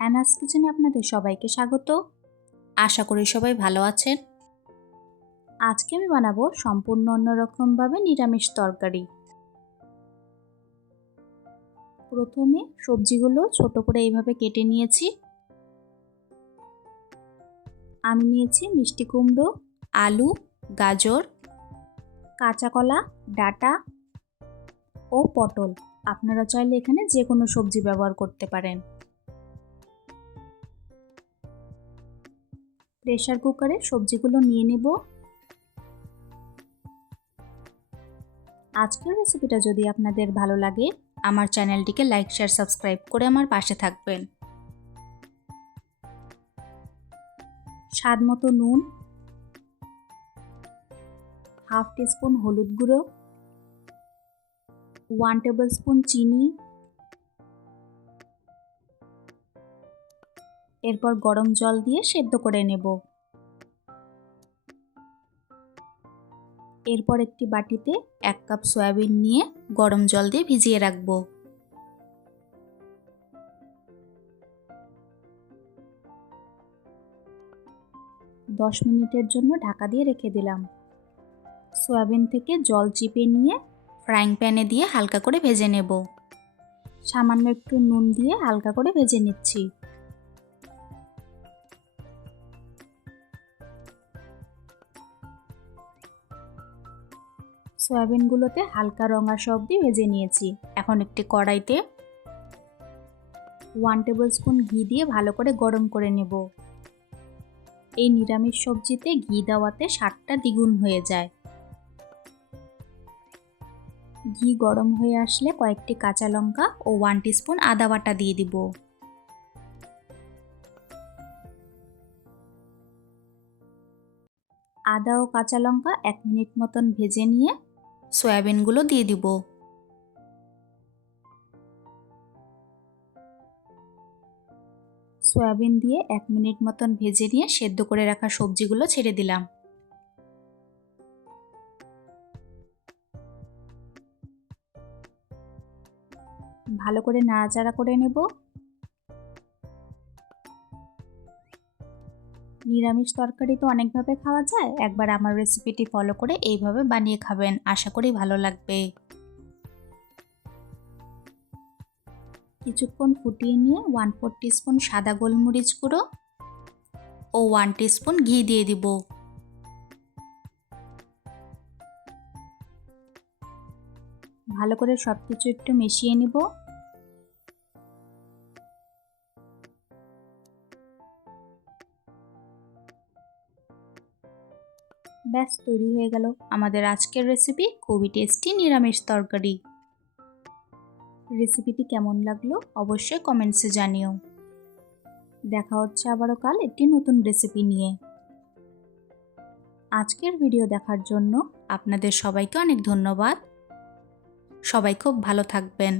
অ্যানাস কিচেনে আপনাদের সবাইকে স্বাগত। আশা করি সবাই ভালো আছেন। আজকে আমি বানাবো সম্পূর্ণ অন্যরকমভাবে নিরামিষ তরকারি। প্রথমে সবজিগুলো ছোট করে এইভাবে কেটে নিয়েছি। আমি নিয়েছি মিষ্টি কুমড়ো, আলু, গাজর, কাঁচা কলা, ডাঁটা ও পটল। আপনারা চাইলে এখানে যে কোনো সবজি ব্যবহার করতে পারেন। প্রেসার কুকারে সবজিগুলো নিয়ে নেব। আজকের রেসিপিটা যদি আপনাদের ভালো লাগে, আমার চ্যানেলটিকে লাইক, শেয়ার, সাবস্ক্রাইব করে আমার পাশে থাকবেন। স্বাদ মতো নুন, হাফ টিস্পুন হলুদ গুঁড়ো, 1 টেবিলস্পুন চিনি, এরপর গরম জল দিয়ে সেদ্ধ করে নেব। এরপর একটি বাটিতে 1 কাপ সয়াবিন নিয়ে গরম জল দিয়ে ভিজিয়ে রাখবো। দশ মিনিটের জন্য ঢাকা দিয়ে রেখে দিলাম। সয়াবিন থেকে জল চিপে নিয়ে ফ্রাইং প্যানে দিয়ে হালকা করে ভেজে নেব। সামান্য একটু নুন দিয়ে হালকা করে ভেজে নিচ্ছি। সয়াবিনগুলোতে হালকা রঙাশ অবধি ভেজে নিয়েছি। এখন একটি কড়াইতে 1 টেবিলস্পুন ঘি দিয়ে ভালো করে গরম করে নেব। এই নিরামিষ সবজিতে ঘি দেওয়াতে স্বাদটা দ্বিগুণ হয়ে যায়। ঘি গরম হয়ে আসলে কয়েকটি কাঁচা লঙ্কা ও 1 টিস্পুন আদা বাটা দিয়ে দিব। আদা ও কাঁচা লঙ্কা 1 মিনিট মতন ভেজে নিয়ে সয়াবিনগুলো দিয়ে দিব। সয়াবিন দিয়ে 1 মিনিট মতন ভেজে নিয়ে সেদ্ধ করে রাখা সবজিগুলো ছেড়ে দিলাম। ভালো করে নাড়াচাড়া করে নেব। নিরামিষ তরকারি তো অনেকভাবে খাওয়া যায়, একবার আমার রেসিপিটি ফলো করে এইভাবে বানিয়ে খাবেন, আশা করি ভালো লাগবে। কিছুক্ষণ ফুটিয়ে নিয়ে 1/4 টিস্পুন সাদা গোলমরিচ গুঁড়ো ও 1 টিস্পুন ঘি দিয়ে দিব। ভালো করে সব কিছু একটু মিশিয়ে নিব। ব্যাস তৈরি হয়ে গেল আমাদের আজকের রেসিপি, খুবই টেস্টি নিরামিষ তরকারি। রেসিপিটি কেমন লাগলো অবশ্যই কমেন্টসে জানিও। দেখা হচ্ছে আবারও কাল একটি নতুন রেসিপি নিয়ে। আজকের ভিডিও দেখার জন্য আপনাদের সবাইকে অনেক ধন্যবাদ। সবাই খুব ভালো থাকবেন।